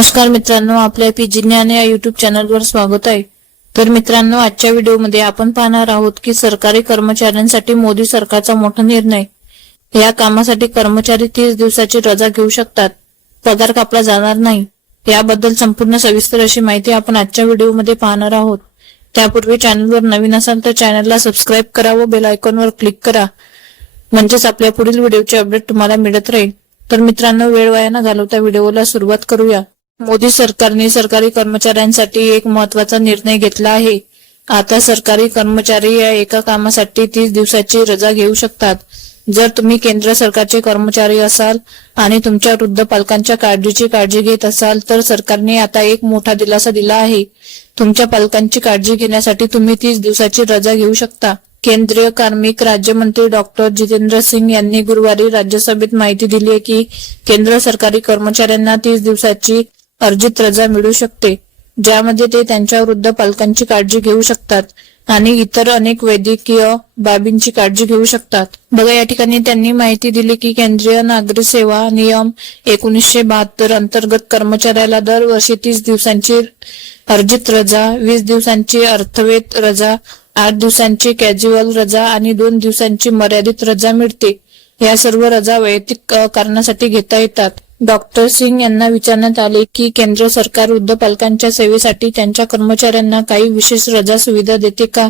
नमस्कार मित्रांनो आपल्या पी जिज्ञान या युट्यूब चॅनलवर स्वागत आहे. तर मित्रांनो आजच्या व्हिडिओमध्ये आपण पाहणार आहोत की सरकारी कर्मचाऱ्यांसाठी मोदी सरकारचा मोठा निर्णय. या कामासाठी कर्मचारी तीस दिवसाची रजा घेऊ शकतात. पगार कापला जाणार नाही. याबद्दल संपूर्ण सविस्तर अशी माहिती आपण आजच्या व्हिडिओमध्ये पाहणार आहोत. त्यापूर्वी चॅनलवर नवीन असाल तर चॅनलला सबस्क्राईब करा व बेल आयकॉनवर क्लिक करा. म्हणजेच आपल्या पुढील व्हिडिओचे अपडेट तुम्हाला मिळत राहील. तर मित्रांनो वेळ वाया न घालवता व्हिडिओला सुरुवात करूया. मोदी सरकारने सरकारी कर्मचाऱ्यांसाठी एक महत्त्वाचा निर्णय घेतला आहे. आता सरकारी कर्मचारी या एका कामासाठी तीस दिवसाची रजा घेऊ शकतात. जर तुम्ही केंद्र सरकारचे कर्मचारी असाल आणि तुमच्या वृद्ध पालकांच्या काळजीची काळजी घेत असाल तर सरकारने आता एक मोठा दिलासा दिला आहे. तुमच्या पालकांची काळजी घेण्यासाठी तुम्ही तीस दिवसाची रजा घेऊ शकता. केंद्रीय कार्मिक राज्यमंत्री डॉक्टर जितेंद्र सिंग यांनी गुरुवारी राज्यसभेत माहिती दिली आहे की केंद्र सरकारी कर्मचाऱ्यांना तीस दिवसाची अर्जित रजा मिळू शकते ज्यामध्ये ते त्यांच्या वृद्ध पालकांची काळजी घेऊ शकतात आणि इतर अनेक वैद्यकीय बाबींची काळजी घेऊ शकतात. बघा या ठिकाणी त्यांनी माहिती दिली की केंद्रीय नागरी सेवा नियम एकोणीसशे बहात्तर अंतर्गत कर्मचाऱ्याला दरवर्षी तीस दिवसांची अर्जित रजा वीस दिवसांची अर्थवेत रजा आठ दिवसांची कॅज्युअल रजा आणि दोन दिवसांची मर्यादित रजा मिळते. या सर्व रजा वैयक्तिक कारणासाठी घेता येतात. डॉक्टर सिंग यांना विचारण्यात आले की केंद्र सरकार वृद्ध पालकांच्या सेवेसाठी त्यांच्या कर्मचाऱ्यांना काही विशेष रजा सुविधा देते का?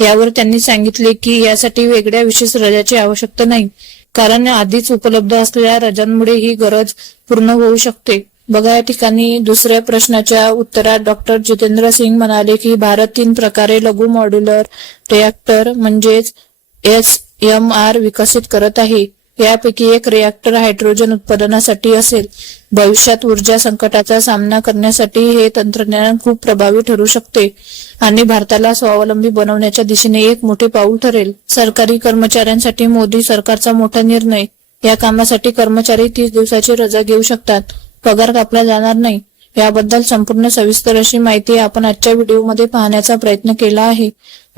यावर त्यांनी सांगितले की यासाठी वेगळ्या विशेष रजाची आवश्यकता नाही. कारण आधीच उपलब्ध असलेल्या रजांमुळे ही गरज पूर्ण होऊ शकते. बघा या ठिकाणी दुसऱ्या प्रश्नाच्या उत्तरात डॉक्टर जितेंद्र सिंग म्हणाले की भारत तीन प्रकारे लघु मॉड्युलर रिॲक्टर म्हणजेच एस एम आर विकसित करत आहे. यापैकी एक रिॲक्टर हायड्रोजन उत्पादनासाठी असेल. भविष्यात ऊर्जा संकटाचा सामना करण्यासाठी हे तंत्रज्ञान खूप प्रभावी ठरू शकते आणि भारताला स्वावलंबी बनवण्याच्या दिशेने एक मोठे पाऊल ठरेल. सरकारी कर्मचाऱ्यांसाठी मोदी सरकारचा मोठा निर्णय. या कामासाठी कर्मचारी तीस दिवसाची रजा घेऊ शकतात. पगार कापला जाणार नाही. याबद्दल संपूर्ण सविस्तर अशी माहिती आपण आजच्या व्हिडिओमध्ये पाहण्याचा प्रयत्न केला आहे.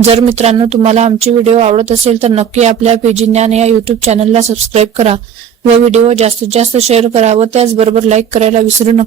जर मित्रांनो तुम्हाला आमची व्हिडिओ आवडत असेल तर नक्की आपल्या पेजी ज्ञान या युट्यूब चॅनलला सबस्क्राईब करा व व्हिडिओ जास्तीत जास्त शेअर करा व त्याचबरोबर लाईक करायला विसरू नका.